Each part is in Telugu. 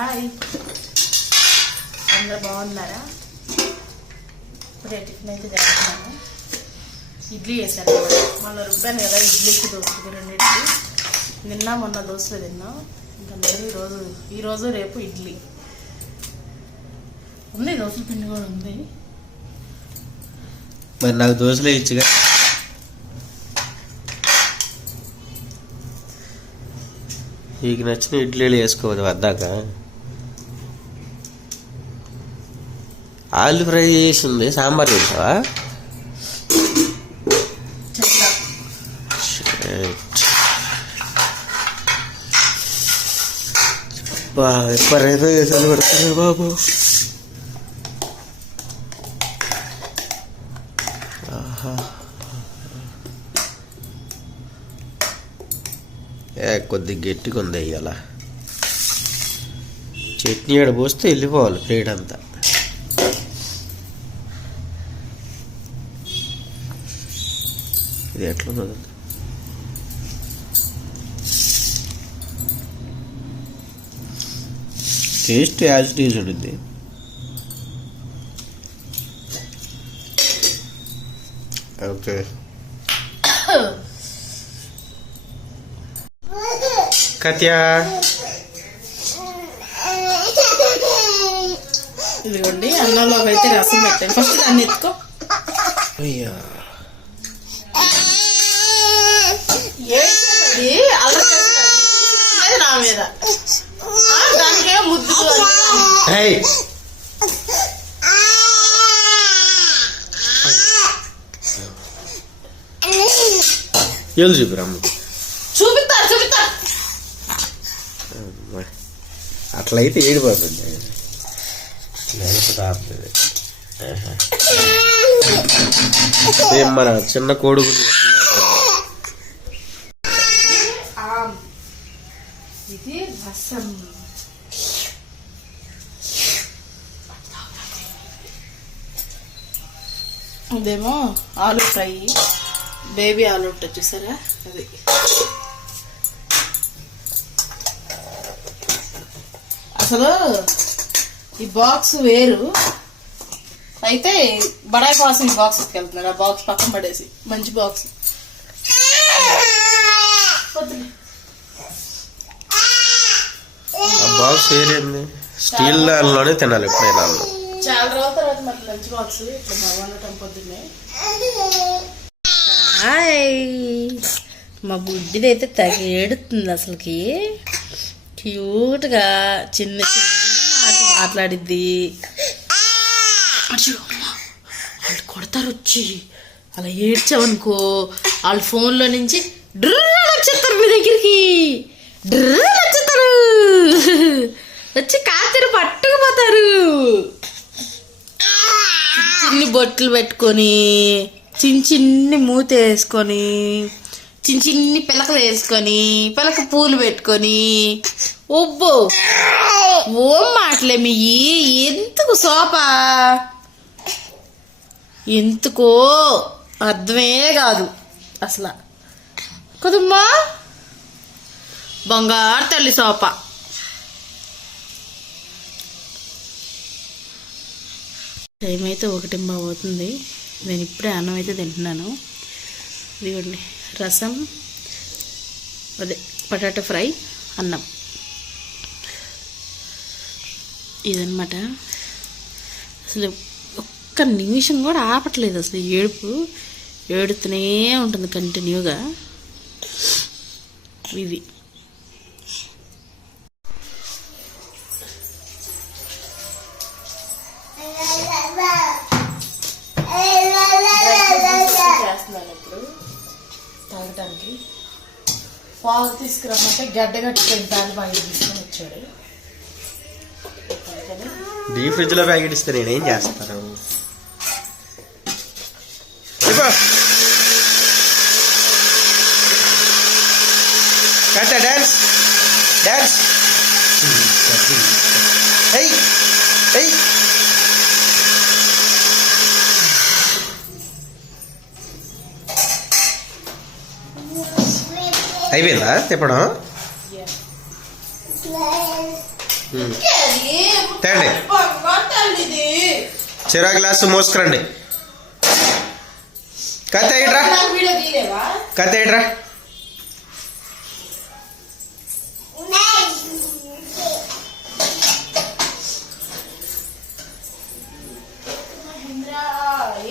హాయ్, అందరు బాగున్నారా? ఇప్పుడే టిఫిన్ అయితే చేస్తున్నాను. ఇడ్లీ వేసాను, మొన్న రుబ్బాను కదా ఇడ్లీకి దోశకి రెండింటికి. నిన్న మొన్న దోశలు తిన్నాం. ఇంకా లేదు ఈరోజు రేపు ఇడ్లీ ఉంది. దోశల పిండి కూడా ఉంది. మరి నాకు దోశలే ఇచ్చిగా. నీకు నచ్చిన ఇడ్లీలు వేసుకోవద్దు వద్దాక. ఆలు ఫ్రై చేసింది, సాంబార్ చేసావా? ఎప్పుడైతే చేసాను పెడతానే బాబు. కొద్దిగా గట్టిగా ఉంది ఇవాళ. చట్నీ ఆడ పోస్తే వెళ్ళిపోవాలి ప్లేట్ అంతా. ఇది ఎట్లా టేస్ట్ యాజ్ టీజ్ ఉంటుంది. ఓకే, కత్యా ఇదిగోండి, అన్నంలోకి అయితే రసం పెట్టాను. ఫస్ట్ దాన్ని ఎత్తుకో. అయ్యా నా మీద దానికేమో ముద్దు చూపిరా చూపిస్తా. అట్లయితే ఏడిపోతుంది, లేకపోతే ఆపుతుంది. మన చిన్న కోడుగు ఇది రసం. ఇదేమో ఆలు ఫ్రై, బేబీ ఆలు ఉంటుంది చూసారా, అది. అసలు ఈ బాక్స్ వేరు అయితే బడాయి కోసం ఈ బాక్స్ తీసుకెళ్తున్నాడు. ఆ బాక్స్ పక్కన పడేసి మంచి బాక్స్. బాక్స్ వేరేంది, స్టీల్ దానిలోనే తినాలి ఎప్పుడైనా. చాలా రోజుల తర్వాత మరి లంచ్ బాక్స్ ఇట్లా వండటం పొద్దున్నే. హాయ్, మా బుడ్డిది అయితే తెగ ఏడుతుంది అసలుకి. క్యూట్గా చిన్న చిన్న మాట్లాడిద్ది. వాళ్ళు కొడతారు వచ్చి, అలా ఏడ్చావనుకో వాళ్ళ ఫోన్లో నుంచి డ్రర్ వచ్చేస్తారు మీ దగ్గరికి. డ్రర్ వచ్చేస్తారు, వచ్చి కాతిరి పట్టుకుపోతారు. చిన్ని బొట్లు పెట్టుకొని, చిన్ని మూత వేసుకొని, చిన్ని పిలకలు వేసుకొని, పిలక పూలు పెట్టుకొని, ఒబ్బో ఓం మాటలే మీ. ఎందుకు సోపా, ఎందుకో అర్థమే కాదు అసలు. కదమ్మా బంగారు తల్లి సోపా. టైం అయితే 1:30 అవుతుంది. నేను ఇప్పుడే అన్నం అయితే తింటున్నాను. ఇదిగోండి రసం, అదే పొటాటో ఫ్రై, అన్నం, ఇదన్నమాట. అసలు ఒక్క నిమిషం కూడా ఆపట్లేదు అసలు. ఏడుతూనే ఉంటుంది కంటిన్యూగా. ఇది చేస్తున్నాను ఇప్పుడు తాగటానికి. పాలు తీసుకురమ్మంటే గడ్డగట్టుకొని పాలు ప్యాకెట్ తీసుకొని వచ్చాడు. డీప్ ఫ్రిడ్జ్ లో ప్యాకెట్ ఇస్తే నేనేం చేస్తాను? డాన్స్ డాన్స్ అయిపోయిందా తిప్పడం? తేండి చెరా గ్లాసు మోసుకురండి. కత్తి ఇట్రా, కత్తి ఇట్రా.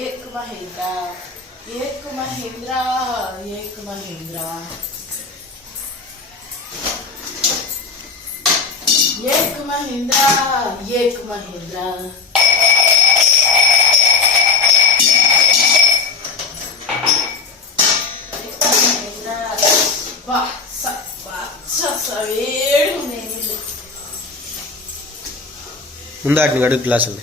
एक महिंद्रा एक महिंद्रा एक महिंद्रा एक महिंद्रा एक महिंद्रा ముందు వాటిని అడుగు గ్లాసులు.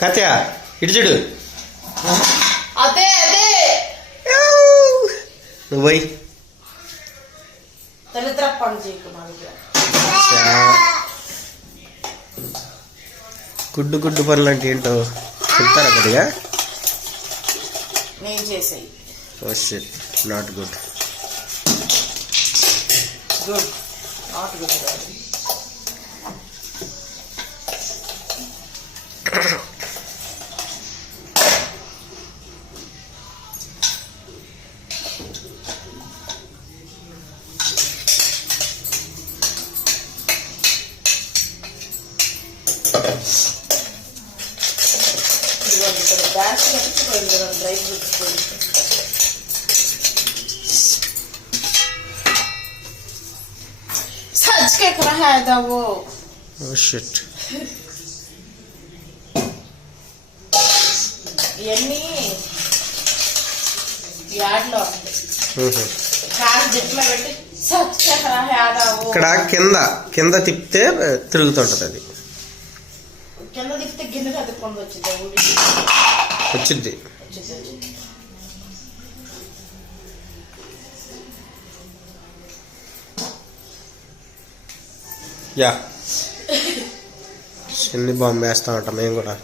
కత్యా ఇటు చూడు, అదే అదే నువ్వు పోయి. దరిద్ర పని చేయకు. గుడ్డు గుడ్డు పనులు అంటే ఏంటో చెప్తారా కొద్దిగా? నేను చేసేయి. Oh shit, not good. Good not good. Dry fruits सच के कहा है था वो. Oh shit. ఇవన్నీ యాడ్లో ఉంటాయి. కాదు జిట్లో పెట్టి సచ్ కే కహా హై ఆదా वो. ఇక్కడ కింద తిప్పితే తిరుగుతుంటది. అది కింద తిప్పితే గిన్నె కదుక్కొని వచ్చింది. వచ్చింది. యా చిన్ని బాంబు వేస్తా ఉంటాం మేము కూడా.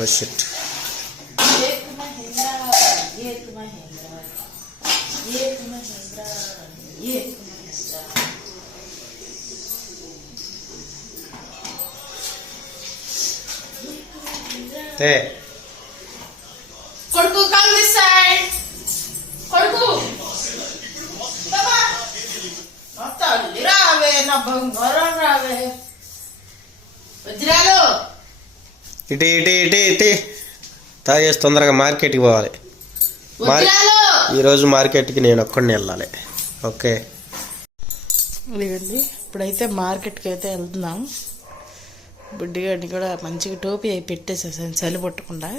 Oh shit. Te. Kodku, come this side. Kodku. Baba. Nata lirave na bangaram rave. Vajralu. ఇటీ తాగేసి తొందరగా మార్కెట్కి పోవాలి. ఈరోజు మార్కెట్కి నేను ఒక్కడిని వెళ్ళాలి. ఓకే ఇదిగండి, ఇప్పుడైతే మార్కెట్కి అయితే వెళ్తున్నాం. బుడ్డిగాడిని కూడా మంచిగా టోపీ అయి పెట్టేసేసాను చలి పట్టకుండా.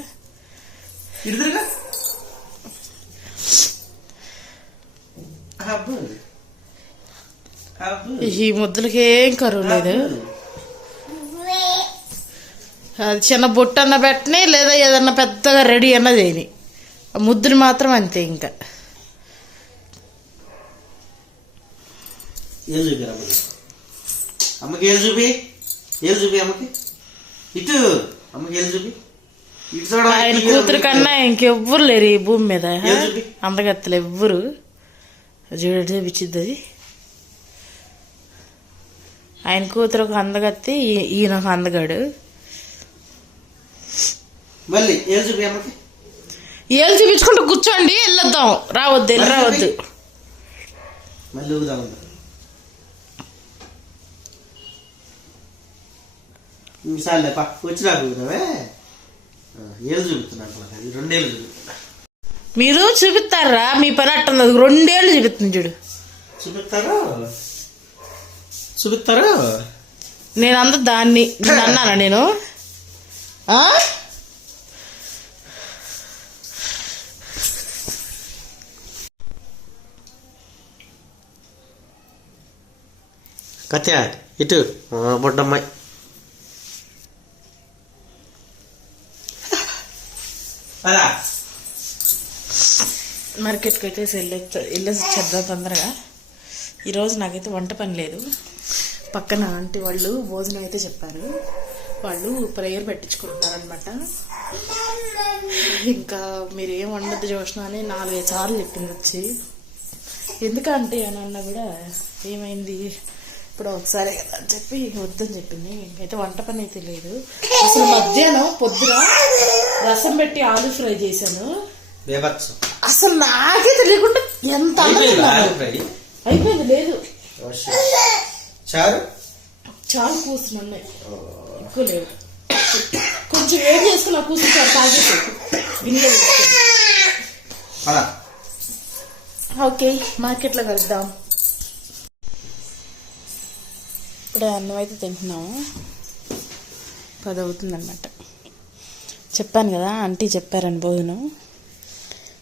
ఈ ముద్దులకి ఏం కరువు లేదు. అది చిన్న బొట్టు అన్న పెట్టని లేదా ఏదన్నా పెద్దగా రెడీ అన్న చేయని, ఆ ముద్దులు మాత్రం అంతే. ఇంకా అమ్మకి ఏళ్ళు చూపి, ఏళ్ళు చూపి అమ్మకి. ఇటు అమ్మకి ఏళ్ళు చూపి. ఆయన కూతురు కన్నా ఇంకెవ్వరు లేరు ఈ భూమి మీద అందగత్తలు ఎవ్వరు. చూడ చూపించింది అది. ఆయన కూతురు ఒక అందగత్తి, ఈయన ఒక అందగాడు. మళ్ళీ ఏళ్ళు చూపి అమ్మకి. ఏళ్ళు చూపించుకుంటూ కూర్చోండి, వెళ్ళొద్దాం. రావద్దు, వెళ్ళి రావద్దు. మళ్ళీ ఊదాం. సార్లే పా వచ్చి రాకున్నావే. ఏళ్ళు చూపిస్తున్నాను, అది 2 ఏళ్ళు చూపిస్తున్నా. మీరు చూపిస్తారా? మీ పని అట్టున్నది. 2 ఏళ్ళు చూపిస్తుంది చూడు. చూపిస్తారా? నేను అందరు దాన్ని అన్నానా నేను? కత్య ఇటు బొడ్డమ్మాయి. అలా మార్కెట్కి అయితే వెళ్ళేసి వచ్చేద్దాం తొందరగా. ఈరోజు నాకైతే వంట పని లేదు. పక్కన ఆంటీ వాళ్ళు భోజనం అయితే చెప్పారు, వాళ్ళు ప్రేయర్ పెట్టించుకుంటున్నారనమాట. ఇంకా మీరు ఏం వండద్దు చూసినా అని 4-5 సార్లు చెప్పింది వచ్చి. ఎందుకంటే అని అన్నా కూడా ఏమైంది ఇప్పుడు ఒకసారి కదా అని చెప్పి వద్దని చెప్పింది. ఇంకైతే వంట పని అయితే లేదు. అసలు మధ్యాహ్నం పొద్దున రసం పెట్టి ఆలు ఫ్రై చేశాను. అసలు నాకే తెలియకుండా ఎంత అయిపోయింది. లేదు చాలు కూర్చున్నాయి, ఎక్కువ లేవు. కొంచెం ఏం చేసుకున్నా కూర్చుంటారు తాగేసి గిన్నెలో వేసుకొని. ఓకే, మార్కెట్లో కలుద్దాం. ఇప్పుడు అన్నం అయితే తింటున్నాము. 10 అవుతుందన్నమాట. చెప్పాను కదా ఆంటీ చెప్పారని భోజనం.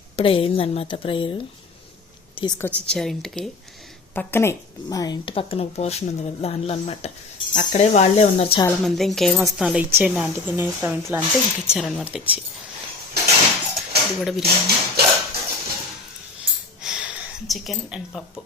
ఇప్పుడే అయిందనమాట ప్రేయర్. తీసుకొచ్చి ఇచ్చారు ఇంటికి. పక్కనే మా ఇంటి పక్కన ఒక పోర్షన్ ఉంది కదా దానిలో అనమాట. అక్కడే వాళ్ళే ఉన్నారు చాలామంది. ఇంకేం వస్తాంలే ఇచ్చేయండి ఆంటీ తినేస్తాం ఇంట్లో అంటే ఇంక ఇచ్చారనమాట తెచ్చి. ఇది కూడా బిర్యానీ, చికెన్ అండ్ పప్పు.